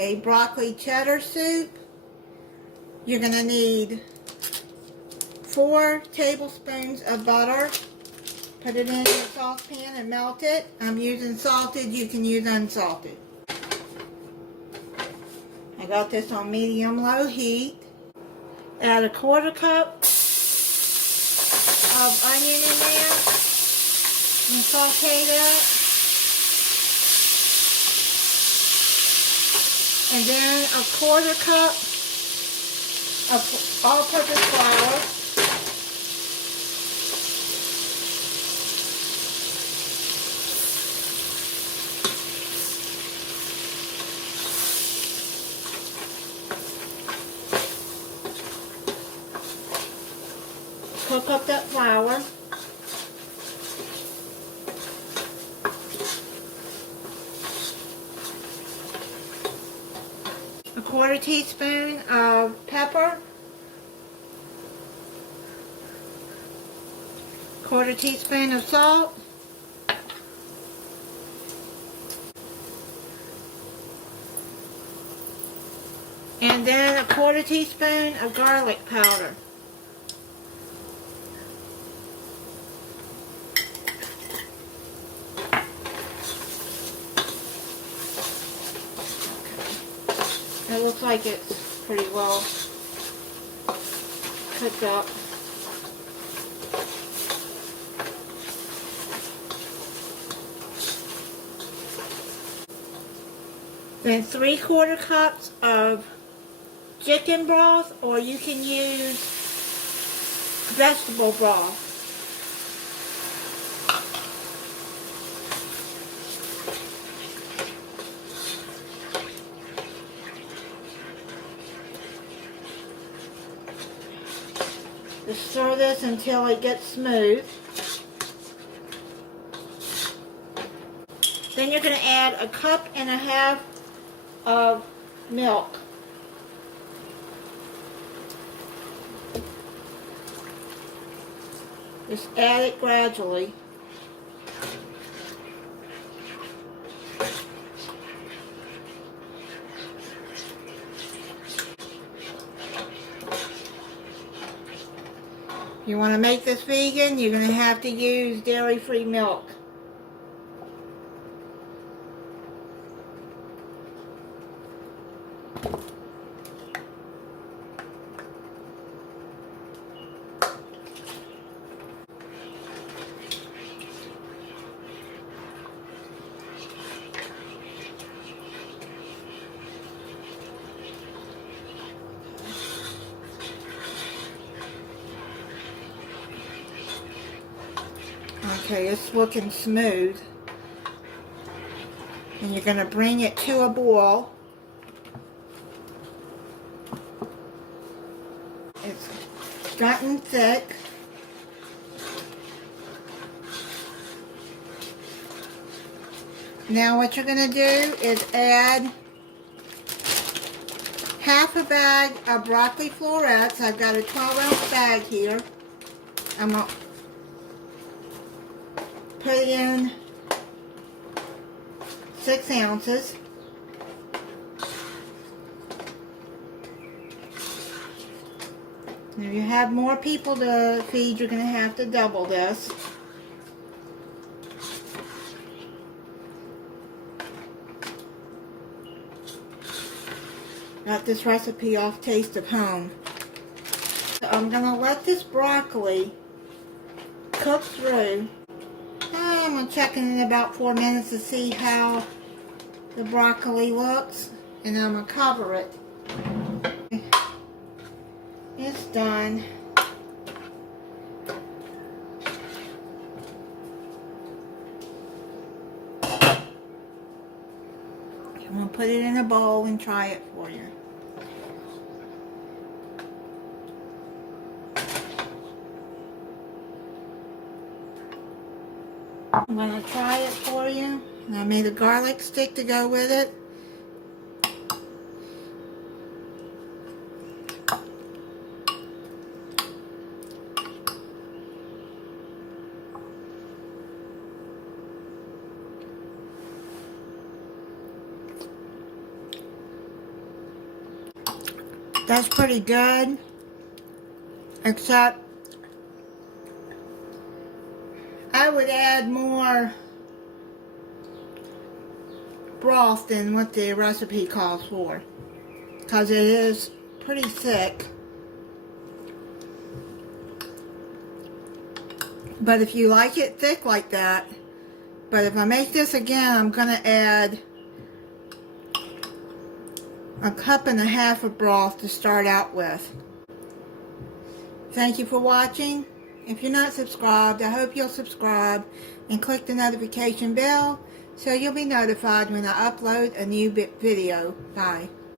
a broccoli cheddar soup, you're going to need 4 tablespoons of butter. Put it in a saucepan and melt it. I'm using salted, you can use unsalted. I got this on medium-low heat. Add a 1/4 cup of onion in there and saute that. And then a 1/4 cup of all-purpose flour. Cook up that flour. A 1/4 teaspoon of pepper. 1/4 teaspoon of salt. And then a 1/4 teaspoon of garlic powder. It looks like it's pretty well cooked up. Then 3/4 cups of chicken broth, or you can use vegetable broth. Just stir this until it gets smooth. Then you're going to add a 1.5 cups of milk. Just add it gradually. If you want to make this vegan, you're going to have to use dairy-free milk. Okay, it's looking smooth. And you're going to bring it to a boil. It's gotten thick. Now what you're going to do is add half a bag of broccoli florets. I've got a 12-ounce bag here. I'm going to put in 6 ounces. If you have more people to feed, you're going to have to double this. Got this recipe off Taste of Home. So I'm going to let this broccoli cook through. I'm going to check in about 4 minutes to see how the broccoli looks, and I'm going to cover it. It's done. I'm going to put it in a bowl and try it for you. I'm going to try it for you. And I made a garlic stick to go with it. That's pretty good, except I would add more broth than what the recipe calls for, because it is pretty thick. But if you like it thick like that, but if I make this again, I'm going to add a cup and a half of broth to start out with. Thank you for watching. If you're not subscribed, I hope you'll subscribe and click the notification bell so you'll be notified when I upload a new video. Bye.